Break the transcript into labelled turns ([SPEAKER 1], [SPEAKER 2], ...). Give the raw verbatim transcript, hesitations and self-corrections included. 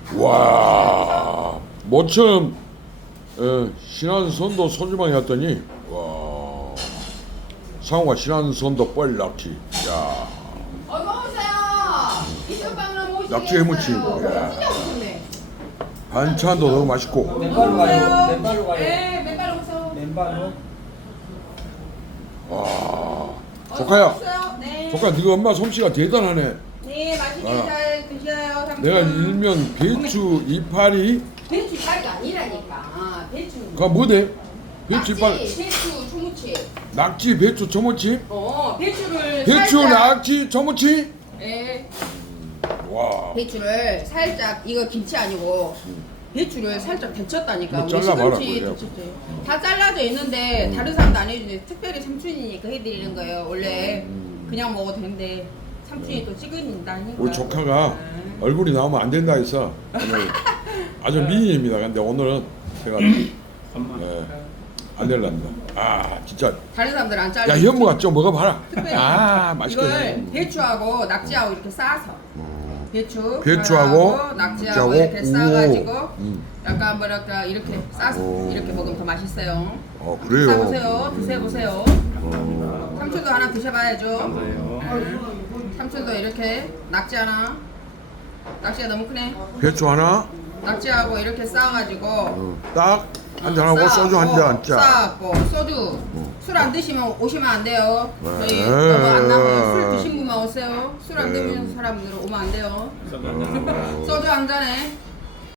[SPEAKER 1] 와, 모처럼 어, 신안선도 소주만 했더니 와, 상호가 신안선도 뻘 낙지. 야,
[SPEAKER 2] 어서 오세요. 이쪽 방으로 모시겠어요.
[SPEAKER 1] 낙지 해무침. 야.
[SPEAKER 2] 진짜 맛있네.
[SPEAKER 1] 반찬도 너무 맛있고.
[SPEAKER 3] 맨발로 가요. 맨발로 가요.
[SPEAKER 2] 네, 맨발로 오세요.
[SPEAKER 3] 맨발로.
[SPEAKER 1] 와,
[SPEAKER 2] 어서
[SPEAKER 1] 조카야,
[SPEAKER 2] 오세요. 네.
[SPEAKER 1] 조카 네가 엄마 솜씨가 대단하네.
[SPEAKER 2] 네, 맛있게
[SPEAKER 1] 아.
[SPEAKER 2] 잘 드셔요. 삼촌.
[SPEAKER 1] 내가 일명 배추 이파리,
[SPEAKER 2] 배추 이파리가 아니라니까. 아, 배추.
[SPEAKER 1] 그가 뭐대? 배추 이파리,
[SPEAKER 2] 낙지, 배추, 초무침.
[SPEAKER 1] 낙지, 배추, 초무침,
[SPEAKER 2] 어, 배추를
[SPEAKER 1] 배추,
[SPEAKER 2] 살짝.
[SPEAKER 1] 낙지, 초무침.
[SPEAKER 2] 네.
[SPEAKER 1] 와,
[SPEAKER 2] 배추를 살짝 이거 김치 아니고 배추를 살짝 데쳤다니까.
[SPEAKER 1] 뭐
[SPEAKER 2] 우리
[SPEAKER 1] 잘라봐라,
[SPEAKER 2] 시금치
[SPEAKER 1] 그래요.
[SPEAKER 2] 데쳤어요. 다 잘라져 있는데 다른 사람도 안 해주는데 특별히 삼촌이니까 해드리는 거예요. 원래 그냥 먹어도 되는데 삼촌이 또 찍은다니까.
[SPEAKER 1] 우리 조카가 얼굴이 나오면 안 된다 해서 오늘 아주 미인입니다. 근데 오늘은 제가 예, 안 될랍니다. 아, 진짜.
[SPEAKER 2] 다른 사람들 안 잘라.
[SPEAKER 1] 야, 현무가 좀 먹어봐라.
[SPEAKER 2] 특별히
[SPEAKER 1] 아, 맛있겠네.
[SPEAKER 2] 이걸 배추하고 낙지하고 이렇게 싸서 배추,
[SPEAKER 1] 배추하고
[SPEAKER 2] 별하고 낙지하고
[SPEAKER 1] 낙지하고,
[SPEAKER 2] 이렇게 싸가지고
[SPEAKER 1] 오, 음.
[SPEAKER 2] 약간 뭐랄까 이렇게 싸서
[SPEAKER 1] 오.
[SPEAKER 2] 이렇게 먹으면 더 맛있어요.
[SPEAKER 1] 어, 그래요.
[SPEAKER 2] 싸보세요. 드셔보세요.
[SPEAKER 1] 어.
[SPEAKER 2] 삼촌도 하나 드셔봐야죠.
[SPEAKER 3] 감사해요.
[SPEAKER 2] 네. 삼촌도 이렇게 낙지 하나. 낙지가 너무 크네.
[SPEAKER 1] 배추 하나,
[SPEAKER 2] 낙지하고 이렇게 싸가지고
[SPEAKER 1] 어, 딱 한잔하고 소주 한 잔. 짜.
[SPEAKER 2] 싸갖고 소주. 술 안 드시면 오시면 안 돼요. 저희
[SPEAKER 1] 네.
[SPEAKER 2] 너무 안 나오면 술 드신 분만 오세요. 술 안
[SPEAKER 1] 네.
[SPEAKER 2] 드시는 사람들 오면 안 돼요. 소주 한 잔에